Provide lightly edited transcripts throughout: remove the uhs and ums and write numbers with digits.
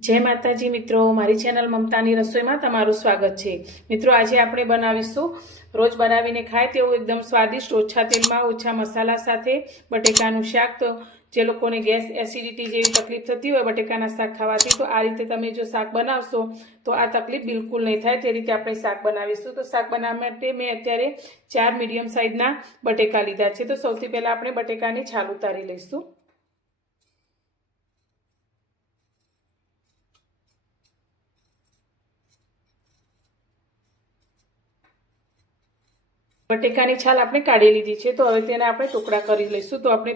जय माताजी मित्रों, मारी चेनल ममतानी रसोई में तमारुं स्वागत है। मित्रों, आज आपणे बनावीशुं रोज बनावीने खाय तेवुं एकदम स्वादिष्ट ओछा तेल में ओछा मसाला साथे बटेकानुं शाक। तो जे लोकोने गैस एसिडिटी जेवी तकलीफ थती होय बटेकाना शाक खावाथी, तो आ रीते तमे जो शाक बनावशो तो आ तकलीफ बिल्कुल नहीं थाय। ते रीते आपणे शाक बनावीशुं। तो शाक बनाववा माटे मैं अत्यारे 4 मीडियम साइजना बटेका लीधा छे। तो सौथी पहेला आपणे बटेकानी छाल उतारी लईशुं। बटेकानी छाल आपणे काढी लीधी छे। तो हवे तेना आपणे टुकड़ा करी लईशुं। तो आपणे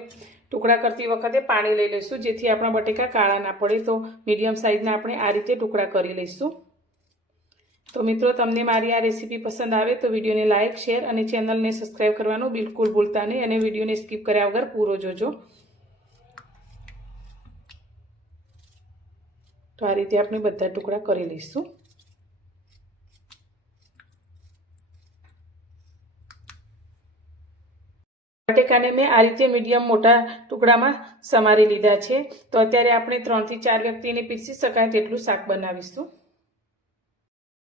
टुकड़ा करती वखते पाणी लई लईशुं जेथी आपणा बटेका काळा ना पड़े। तो मीडियम साइजना आपणे आ रीते टुकड़ा करी लईशुं। तो मित्रों, तमने मारी आ रेसिपी पसंद आवे तो विडियो ने लाइक, शेर और चेनल ने सब्सक्राइब करवानुं बिल्कुल भूलता नहीं और विडियो ने स्कीप कर्या वगर पूरो जोजो। तो आ रीते आपणे बधा टुकड़ा करी लईशुं। बटेकाने मैं आ रीते मीडियम मोटा टुकड़ा में समारी लीधा छे। तो अत्यारे आपणे 3 થી 4 व्यक्तिने पीरसी शकाय तेटलुं शाक बनावीशुं।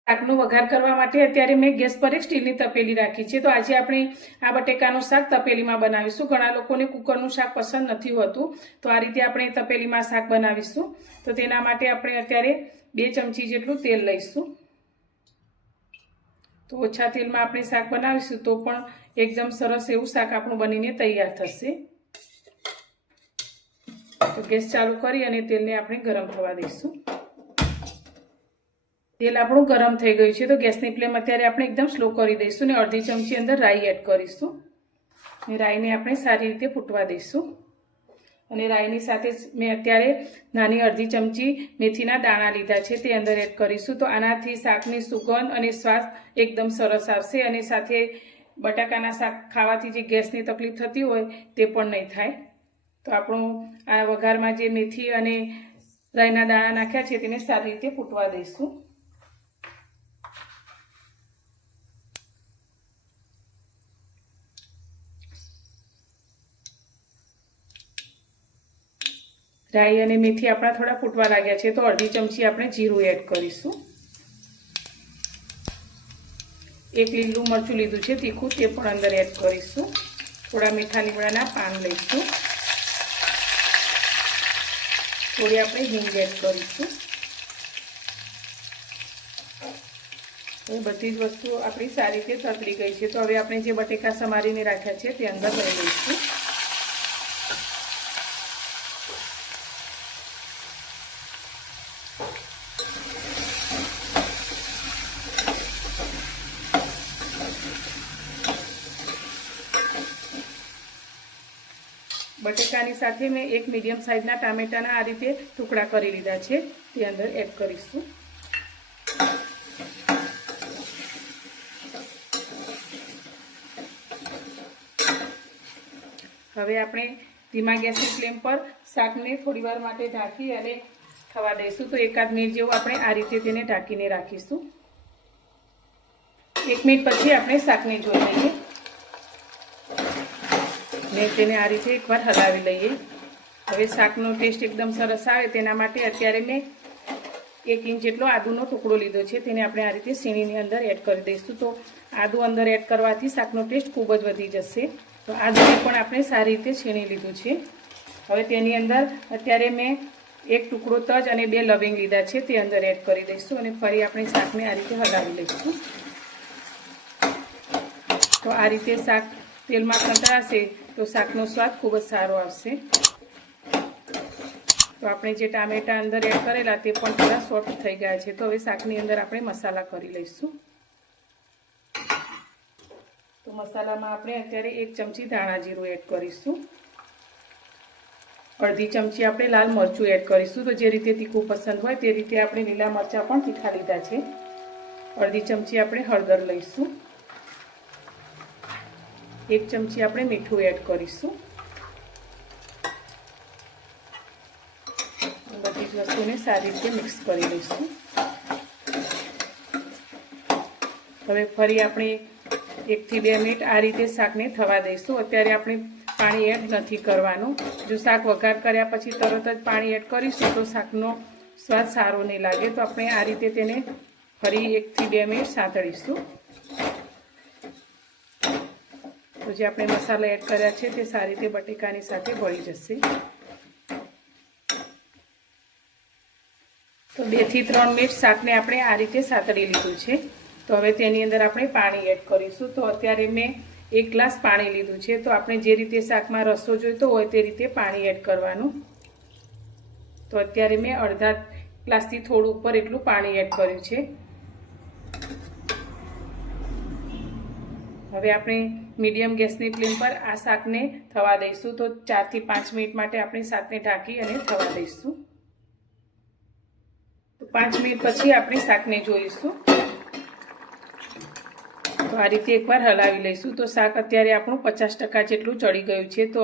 शाकनो वघार करवा माटे अत्यारे मैं गैस पर एक स्टीलनी तपेली राखी छे। तो आज आपणे आ बटेकानुं शाक तपेलीमां बनावीशुं। घणा लोकोने कुकरनुं शाक पसंद नथी होतुं, तो आ रीते आपणे तपेलीमां शाक बनावीशुं। तो तेना माटे आपणे अत्यारे 2 चमची जेटલું तेल लईशुं। तो ओछा तेल में आपणे शाक बनावीशुं तो पण एकदम सरस एवुं शाक आपणुं बनीने तैयार थशे। तो गैस चालू करी अने तेलने आपणे गरम थवा दईशुं। तेल आपणुं गरम थई गयुं छे। तो गैसनी फ्लेम अत्यारे आपणे एकदम स्लो करी दईशुं ने अर्धी चमची अंदर राई एड करीशुं। ने राईने आपणे सारी रीते फूटवा दईशुं। અને રાઈની સાથે મેં અત્યારે નાની અડધી ચમચી મેથીના દાણા લીધા છે, તે અંદર એડ કરીશું। તો આનાથી શાકની સુગંધ અને સ્વાદ એકદમ સરસ આવશે અને સાથે બટાકાના શાક ખાવાથી જે ગેસની તકલીફ થતી હોય તે પણ નહીં થાય। તો આપણું આ વઘારમાં જે મેથી અને રાઈના દાણા નાખ્યા છે તેને સારી રીતે ફૂટવા દઈશું। राई और मेथी अपना थोड़ा फूटवा लग्या है तो अर्धी चमची आपणे जीरुं एड करीशुं। 1 લીલું मरचुं लीधुं छे तीखुं, ते पण अंदर एड करीशुं। थोड़ा मीठा લીમડાના पान लईशुं। थोड़ी आपणे हींग एड करीशुं। तो बधी ज वस्तु आपणी सारी रीते ततरी गई है। तो हवे आपणे जे बटेका समारीने राख्या छे ते अंदर भरी लईशुं। बटेकानी साथे मैं 1 मीडियम साइजना टामेटाना आ रीते टुकड़ा करी लीधा छे, ते अंदर एड करीशुं। हवे आपणे धीमा गैसनी फ्लेम पर शाकने थोड़ी वार माटे ढांकी अने थवा दईशुं। तो 1 मिनिट जेवुं आपणे आ रीते तेने ढांकीने राखीशुं। 1 मिनिट पछी आपणे शाकने जोई लईए ने तेने आ रीते एक बार हलावी लईए। हवे शाकनो टेस्ट एकदम सरस आवे तेना माटे अत्यारे मैं 1 इंच जेटलो आदुनो टुकड़ो लीधो छे, तेने आपणे आ रीते सीणीनी अंदर एड करी दईशुं। तो आदु अंदर एड करवाथी शाकनो टेस्ट खूब ज वधी जशे। तो आदुने पण आपणे सारी रीते छीणी लीधुं छे। हवे तेनी अंदर अत्यारे मैं 1 टुकड़ो तज अने 2 लविंग लीधा छे, ते अंदर एड करी दईशुं अने फरी आपणे शाकने आ रीते हलावी लईशुं। तो आ रीते शाक तेलमां संतळाशे तो शाकनो स्वाद खूब ज सारो आवशे। तो आपणे जे टामेटा अंदर एड करेला ते पण थोड़ा सॉफ्ट थई गया छे। तो हवे शाकनी अंदर आपणे मसाला करी लईशुं। तो मसालामां आपणे अत्यारे 1 चमची धाणा जीरुं एड करीशुं। अर्धी चमची आपणे लाल मरचुं एड करीशुं। तो जे रीते तीखुं पसंद होय ते रीते आपणे लीला मरचा पण तीखा लीधा छे। अर्धी चमची आपणे हळदर लईशुं। 1 चमची आपणे मीठुं एड करीशुं। बधी ज वस्तुने सारी रीते मिक्स करी लईशुं। हवे फरी आपणे 1 થી 2 मिनिट आ रीते शाकने थवा दईशुं। अत्यारे आपणे पाणी एड नहीं करवानुं। जो शाक वघार कर्या पछी तरत ज पाणी एड करीशुं तो शाकनो સ્વાદ સારો નહીં લાગે. તો આપણે આ રીતે તેને ફરી 1 થી 2 મિનિટ સાંતળીશું. તો જે આપણે મસાલા એડ કર્યા છે તે સારી રીતે બટેકાની સાથે ભળી જશે. તો 2 થી 3 મિનિટ શાકને આપણે આ રીતે સાંતળી લીધું છે. તો હવે તેની અંદર આપણે પાણી એડ કરીશું. તો અત્યારે મેં 1 ગ્લાસ પાણી લીધું છે. તો આપણે જે રીતે શાકમાં રસો જોઈતો હોય તે રીતે પાણી એડ કરવાનું. તો અત્યારે મેં અડધા ગ્લાસથી થોડું ઉપર એટલું પાણી એડ કર્યું છે. હવે આપણે મીડિયમ ગેસની ફ્લેમ પર આ શાકને થવા દઈશું. તો 4 થી 5 મિનિટ માટે આપણે શાકને ઢાંકી અને થવા દઈશું. 5 મિનિટ પછી આપણે શાકને જોઈશું. તો આ રીતે એકવાર હલાવી લઈશું. તો શાક અત્યારે આપણું 50% જેટલું ચડી ગયું છે. તો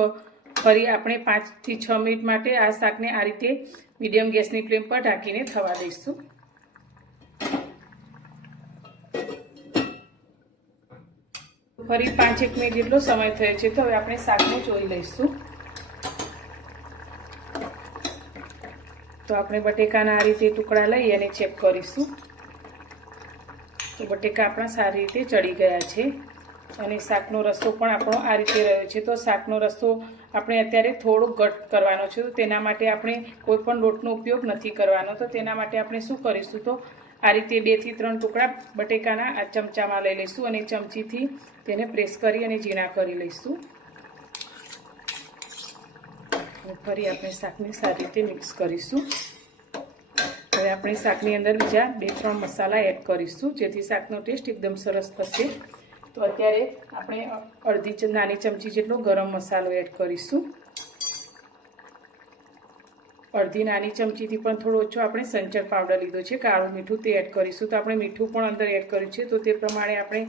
ફરી આપણે 5 થી 6 મિનિટ માટે આ શાકને આ રીતે મીડિયમ ગેસની ફ્લેમ પર ઢાંકીને થવા દઈશું. ફરી 5-1 મિનિટ જેટલો સમય થયો છે. તો હવે આપણે શાકને જોઈ લઈશું. તો આપણે બટેકાના આ રીતે ટુકડા લઈ અને ચેક કરીશું. તો બટેકા આપણા સારી રીતે ચડી ગયા છે અને શાકનો રસો પણ આપણો આ રીતે રહ્યો છે. તો શાકનો રસો આપણે અત્યારે થોડો ઘટ કરવાનો છે. તો તેના માટે આપણે કોઈ પણ લોટનો ઉપયોગ નથી કરવાનો. તો તેના માટે આપણે શું કરીશું, તો આ રીતે 2 થી 3 ટુકડા બટેકાના આ ચમચામાં લઈ લઈશું અને ચમચીથી તેને પ્રેસ કરી અને ઝીણા કરી લઈશું. ફરી આપણે શાકને સારી રીતે મિક્સ કરીશું. હવે આપણે શાકની અંદર બીજા 2-3 મસાલા એડ કરીશું જેથી શાકનો ટેસ્ટ એકદમ સરસ થશે. તો અત્યારે આપણે અડધી નાની ચમચી જેટલો ગરમ મસાલો એડ કરીશું. અડધી નાની ચમચીથી પણ થોડો ઓછો આપણે સંચર પાવડર લીધો છે, કાળું મીઠું, તે એડ કરીશું. તો આપણે મીઠું પણ અંદર એડ કર્યું છે. તો તે પ્રમાણે આપણે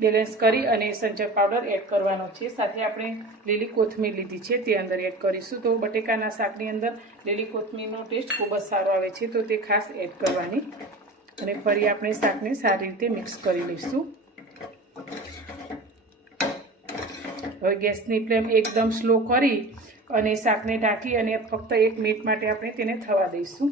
બેલેન્સ કરી અને સંચર પાવડર એડ કરવાનો છે. સાથે આપણે લીલી કોથમીર લીધી છે તે અંદર એડ કરીશું. તો બટેકાના શાકની અંદર લીલી કોથમીરનો ટેસ્ટ ખૂબ જ સારો આવે છે. તો તે ખાસ એડ કરવાની. અને ફરી આપણે શાકને સારી રીતે મિક્સ કરી લઈશું. હવે ગેસની ફ્લેમ એકદમ સ્લો કરી અને શાકને ઢાંકી અને ફક્ત 1 મિનિટ માટે આપણે તેને થવા દઈશું.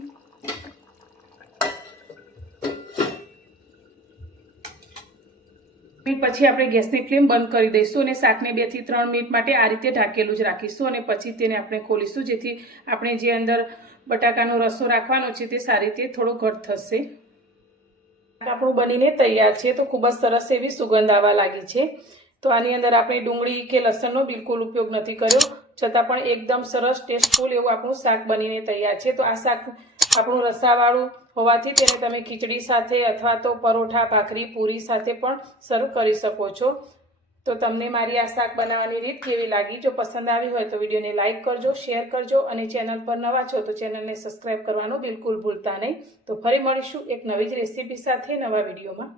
પછી આપણે ગેસની ફ્લેમ બંધ કરી દઈશું અને શાકને 2 થી 3 મિનિટ માટે આ રીતે ઢાંકેલું જ રાખીશું અને પછી તેને આપણે ખોલીશું જેથી આપણે જે અંદર બટાકાનો રસો રાખવાનો છે તે સારી રીતે થોડો ઘટ થશે. આપણું બનીને તૈયાર છે. તો ખૂબ જ સરસ એવી સુગંધ આવવા લાગી છે. તો આની અંદર આપણે ડુંગળી કે લસણનો બિલકુલ ઉપયોગ નથી કર્યો, છતાં પણ એકદમ સરસ ટેસ્ટફુલ એવું આપણું શાક બનીને તૈયાર છે. તો આ શાક આપણું રસાવાળું હોવાથી તેને તમે ખીચડી સાથે અથવા તો પરોઠા, ભાખરી, પૂરી સાથે પણ સર્વ કરી શકો છો. તો તમને મારી આ શાક બનાવવાની રીત કેવી લાગી? જો પસંદ આવી હોય તો વિડીયોને લાઇક કરજો, શેર કરજો અને ચેનલ પર નવા છો તો ચેનલને સબસ્ક્રાઈબ કરવાનું બિલકુલ ભૂલતા નહીં. તો ફરી મળીશું એક નવી જ રેસીપી સાથે નવા વિડીયોમાં.